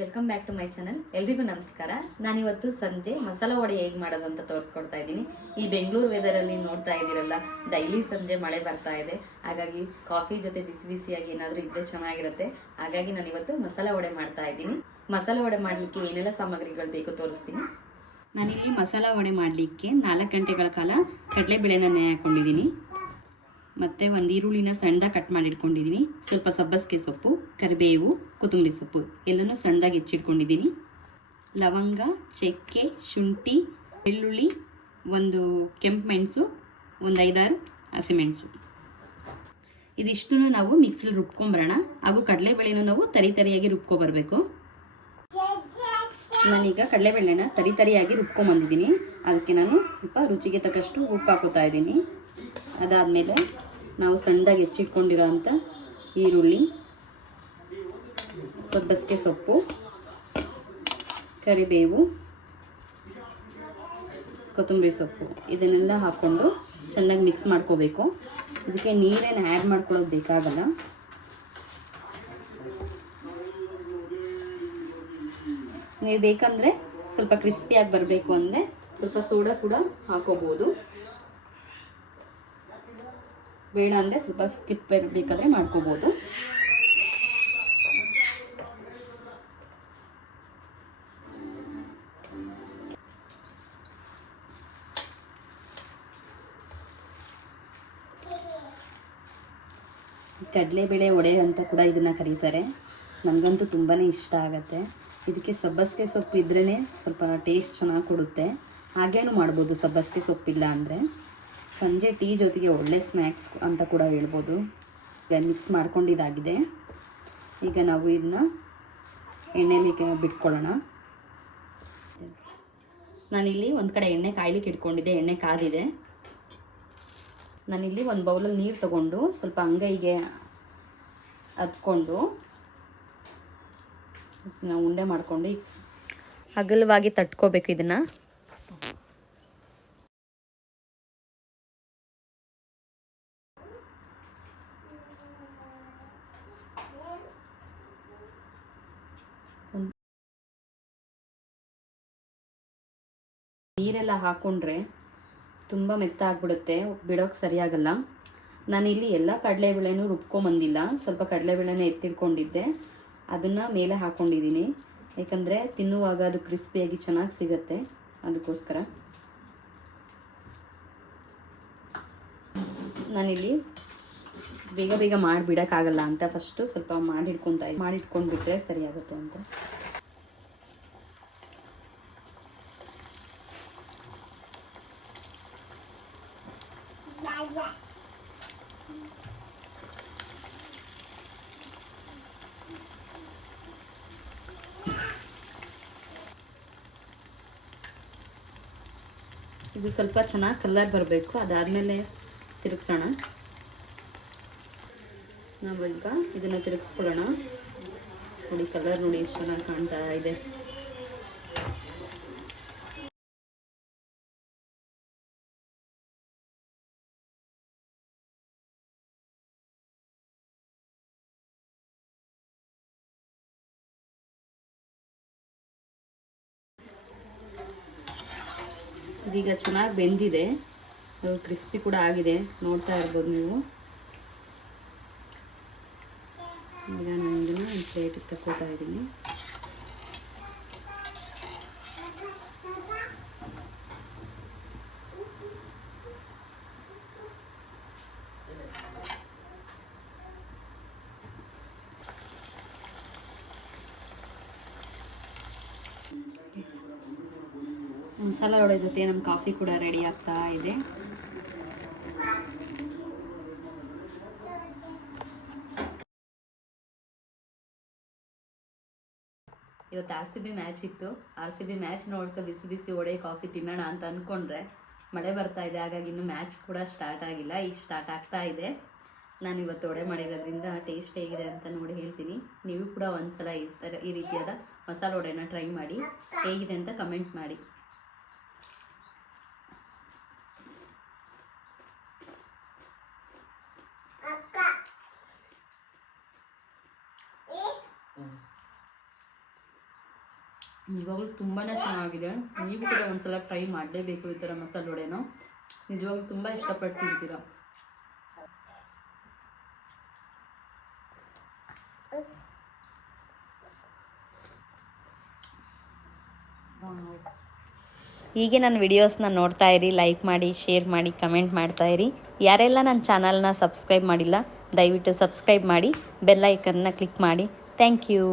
Welcome back to my channel. ಎಲ್ರಿಗೂ ನಮಸ್ಕಾರ. ನಾನಿವತ್ತು ಸಂಜೆ ಮಸಾಲ ವಡೆ ಹೇಗೆ ಮಾಡೋದು ಅಂತ ತೋರಿಸ್ಕೊಡ್ತಾ ಇದ್ದೀನಿ. ಈ ಬೆಂಗಳೂರು ವೆದರಲ್ಲಿ ನೋಡ್ತಾ ಇದ್ದೀರಲ್ಲ, ಡೈಲಿ ಸಂಜೆ ಮಳೆ ಬರ್ತಾ ಇದೆ. ಹಾಗಾಗಿ ಕಾಫಿ ಜೊತೆ ಬಿಸಿ ಬಿಸಿಯಾಗಿ ಏನಾದರೂ ಇದ್ದರೆ ಚೆನ್ನಾಗಿರುತ್ತೆ. ಹಾಗಾಗಿ ನಾನಿವತ್ತು ಮಸಾಲ ವಡೆ ಮಾಡ್ತಾ ಇದ್ದೀನಿ. ಮಸಾಲ ವಡೆ ಮಾಡಲಿಕ್ಕೆ ಏನೆಲ್ಲ ಸಾಮಗ್ರಿಗಳು ಬೇಕು ತೋರಿಸ್ತೀನಿ. ನಾನಿಲ್ಲಿ ಮಸಾಲ ವಡೆ ಮಾಡಲಿಕ್ಕೆ 4 ಗಂಟೆಗಳ ಕಾಲ ಕಡಲೆಬೇಳೆನ ನೆನೆ ಹಾಕೊಂಡಿದ್ದೀನಿ. ಮತ್ತು ಒಂದು ಈರುಳ್ಳಿನ ಸಣ್ಣದಾಗಿ ಕಟ್ ಮಾಡಿ ಇಟ್ಕೊಂಡಿದ್ದೀನಿ. ಸ್ವಲ್ಪ ಸಬ್ಬಸಿಗೆ ಸೊಪ್ಪು, ಕರಿಬೇವು, ಕೊತ್ತಂಬರಿ ಸೊಪ್ಪು ಎಲ್ಲನೂ ಸಣ್ಣದಾಗಿ ಹೆಚ್ಚಿಟ್ಕೊಂಡಿದ್ದೀನಿ. ಲವಂಗ, ಚಕ್ಕೆ, ಶುಂಠಿ, ಬೆಳ್ಳುಳ್ಳಿ, ಒಂದು ಕೆಂಪು ಮೆಣಸು, ಒಂದು 5-6 ಹಸಿಮೆಣಸು. ಇದಿಷ್ಟನ್ನು ನಾವು ಮಿಕ್ಸಿಲಿ ರುಬ್ಕೊಂಬರೋಣ. ಹಾಗೂ ಕಡಲೆಬೇಳೆನೂ ನಾವು ತರಿಯಾಗಿ ರುಬ್ಕೊಬರಬೇಕು. ನಾನೀಗ ಕಡಲೆಬೇಳೆನ ತರಿಯಾಗಿ ರುಬ್ಕೊಂಬಂದಿದ್ದೀನಿ. ಅದಕ್ಕೆ ನಾನು ಸ್ವಲ್ಪ ರುಚಿಗೆ ತಕ್ಕಷ್ಟು ಉಪ್ಪು ಹಾಕೋತಾ ಇದ್ದೀನಿ. ಅದಾದಮೇಲೆ ನಾವು ಸಣ್ಣದಾಗಿ ಹೆಚ್ಚಿಟ್ಕೊಂಡಿರೋ ಅಂಥ ಈರುಳ್ಳಿ, ಸಬ್ಬಸಿಗೆ ಸೊಪ್ಪು, ಕರಿಬೇವು, ಕೊತ್ತಂಬರಿ ಸೊಪ್ಪು ಇದನ್ನೆಲ್ಲ ಹಾಕ್ಕೊಂಡು ಚೆನ್ನಾಗಿ ಮಿಕ್ಸ್ ಮಾಡ್ಕೋಬೇಕು. ಇದಕ್ಕೆ ನೀರೇನು ಆ್ಯಡ್ ಮಾಡ್ಕೊಳ್ಳೋದು ಬೇಕಾಗಲ್ಲ. ನೀವು ಬೇಕಂದರೆ ಸ್ವಲ್ಪ ಕ್ರಿಸ್ಪಿಯಾಗಿ ಬರಬೇಕು ಅಂದರೆ ಸ್ವಲ್ಪ ಸೋಡಾ ಕೂಡ ಹಾಕೋಬೋದು. ಬೇಡ ಅಂದರೆ ಸ್ವಲ್ಪ ಸ್ಕಿಪ್ ಬೇಕಾದರೆ ಮಾಡ್ಕೋಬೋದು. ಕಡಲೆಬೇಳೆ ವಡೆ ಅಂತ ಕೂಡ ಇದನ್ನು ಕರೀತಾರೆ. ನನಗಂತೂ ತುಂಬಾ ಇಷ್ಟ ಆಗುತ್ತೆ. ಇದಕ್ಕೆ ಸಬ್ಬಸಿಗೆ ಸೊಪ್ಪು ಇದ್ರೇ ಸ್ವಲ್ಪ ಟೇಸ್ಟ್ ಚೆನ್ನಾಗಿ ಕೊಡುತ್ತೆ. ಹಾಗೇನೂ ಮಾಡ್ಬೋದು ಸಬ್ಬಸಿಗೆ ಸೊಪ್ಪಿಲ್ಲ ಅಂದರೆ. ಸಂಜೆ ಟೀ ಜೊತೆಗೆ ಒಳ್ಳೆ ಸ್ನ್ಯಾಕ್ಸ್ ಅಂತ ಕೂಡ ಹೇಳ್ಬೋದು. ಈಗ ಮಿಕ್ಸ್ ಮಾಡ್ಕೊಂಡಿದ್ದಾಗಿದೆ. ಈಗ ನಾವು ಇದನ್ನ ಎಣ್ಣೆಲಿ ಬಿಟ್ಕೊಳ್ಳೋಣ. ನಾನಿಲ್ಲಿ ಒಂದು ಕಡೆ ಎಣ್ಣೆ ಕಾಯ್ಲಿಕ್ಕೆ ಇಟ್ಕೊಂಡಿದ್ದೆ. ಎಣ್ಣೆ ಕಾದಿದೆ. ನಾನಿಲ್ಲಿ ಒಂದು ಬೌಲಲ್ಲಿ ನೀರು ತಗೊಂಡು ಸ್ವಲ್ಪ ಅಂಗೈಗೆ ಹತ್ಕೊಂಡು ನಾವು ಉಂಡೆ ಮಾಡಿಕೊಂಡು ಅಗಲವಾಗಿ ತಟ್ಕೋಬೇಕು. ಇದನ್ನು ನೀರೆಲ್ಲ ಹಾಕ್ಕೊಂಡ್ರೆ ತುಂಬ ಮೆತ್ತ ಆಗಿಬಿಡುತ್ತೆ, ಬಿಡೋಕ್ಕೆ ಸರಿಯಾಗಲ್ಲ. ನಾನಿಲ್ಲಿ ಎಲ್ಲ ಕಡಲೆಬೇಳೆನೂ ರುಬ್ಕೊಂಬಂದಿಲ್ಲ. ಸ್ವಲ್ಪ ಕಡಲೆಬೇಳೆನೇ ಎತ್ತಿಟ್ಕೊಂಡಿದ್ದೆ, ಅದನ್ನು ಮೇಲೆ ಹಾಕ್ಕೊಂಡಿದ್ದೀನಿ. ಯಾಕಂದರೆ ತಿನ್ನುವಾಗ ಅದು ಕ್ರಿಸ್ಪಿಯಾಗಿ ಚೆನ್ನಾಗಿ ಸಿಗುತ್ತೆ, ಅದಕ್ಕೋಸ್ಕರ. ನಾನಿಲ್ಲಿ ಬೇಗ ಬೇಗ ಮಾಡಿಬಿಡೋಕ್ಕಾಗಲ್ಲ ಅಂತ ಫಸ್ಟು ಸ್ವಲ್ಪ ಮಾಡಿಟ್ಕೊಂಡ್ಬಿಟ್ರೆ ಸರಿಯಾಗುತ್ತೆ ಅಂತ. ಇದು ಸ್ವಲ್ಪ ಚೆನ್ನಾಗಿ ಕಲರ್ ಬರಬೇಕು. ಅದಾದಮೇಲೆ ತಿರುಗಿಸೋಣ. ನಾವೀಗ ಇದನ್ನು ತಿರುಗಿಸ್ಕೊಳ್ಳೋಣ. ನೋಡಿ ಕಲರ್ ನೋಡಿ ಎಷ್ಟು ಚೆನ್ನಾಗಿ ಕಾಣ್ತಾ ಇದೆ. ಇದೀಗ ಚೆನ್ನಾಗಿ ಬೆಂದಿದೆ, ಕ್ರಿಸ್ಪಿ ಕೂಡ ಆಗಿದೆ, ನೋಡ್ತಾ ಇರ್ಬೋದು ನೀವು. ಈಗ ನಾನು ಇದನ್ನು ಒಂದು ಪ್ಲೇಟಿಗೆ ತಗೋತಾ ಇದ್ದೀನಿ. ಮಸಾಲ ವಡೆ ಜೊತೆ ನಮ್ಮ ಕಾಫಿ ಕೂಡ ರೆಡಿ ಆಗ್ತಾ ಇದೆ. ಇವತ್ತು RCB ಮ್ಯಾಚ್ ಇತ್ತು. RCB ಮ್ಯಾಚ್ ನೋಡ್ಕೊ ಬಿಸಿ ಬಿಸಿ ವಡೆ ಕಾಫಿ ತಿನ್ನೋಣ ಅಂತ ಅಂದ್ಕೊಂಡ್ರೆ ಮಳೆ ಬರ್ತಾ ಇದೆ. ಹಾಗಾಗಿ ಇನ್ನೂ ಮ್ಯಾಚ್ ಕೂಡ ಸ್ಟಾರ್ಟ್ ಆಗಿಲ್ಲ, ಈಗ ಸ್ಟಾರ್ಟ್ ಆಗ್ತಾ ಇದೆ. ನಾನು ಇವತ್ತು ವಡೆ ಮಾಡಿರೋದ್ರಿಂದ ಟೇಸ್ಟ್ ಹೇಗಿದೆ ಅಂತ ನೋಡಿ ಹೇಳ್ತೀನಿ. ನೀವು ಕೂಡ ಒಂದ್ಸಲ ಈ ರೀತಿಯಾದ ಮಸಾಲ ವಡೆನ ಟ್ರೈ ಮಾಡಿ, ಹೇಗಿದೆ ಅಂತ ಕಮೆಂಟ್ ಮಾಡಿ. ನಿಜವಾಗ್ಲೂ ತುಂಬಾ ಚೆನ್ನಾಗಿದೆ. ನೀವು ಕೂಡ ಒಂದ್ಸಲ ಟ್ರೈ ಮಾಡಲೇಬೇಕು ಈ ಥರ ಮಸಾಲೆ ವಡೆನೋ. ನಿಜವಾಗ್ಲೂ ತುಂಬ ಇಷ್ಟಪಟ್ಟು ತಿಂತೀರ. ಹೀಗೆ ನನ್ನ ವಿಡಿಯೋಸ್ನ ನೋಡ್ತಾ ಇರಿ, ಲೈಕ್ ಮಾಡಿ, ಶೇರ್ ಮಾಡಿ, ಕಮೆಂಟ್ ಮಾಡ್ತಾ ಇರಿ. ಯಾರೆಲ್ಲ ನನ್ನ ಚಾನಲ್ನ ಸಬ್ಸ್ಕ್ರೈಬ್ ಮಾಡಿಲ್ಲ ದಯವಿಟ್ಟು ಸಬ್ಸ್ಕ್ರೈಬ್ ಮಾಡಿ, ಬೆಲ್ ಐಕನ್ನ ಕ್ಲಿಕ್ ಮಾಡಿ. Thank you.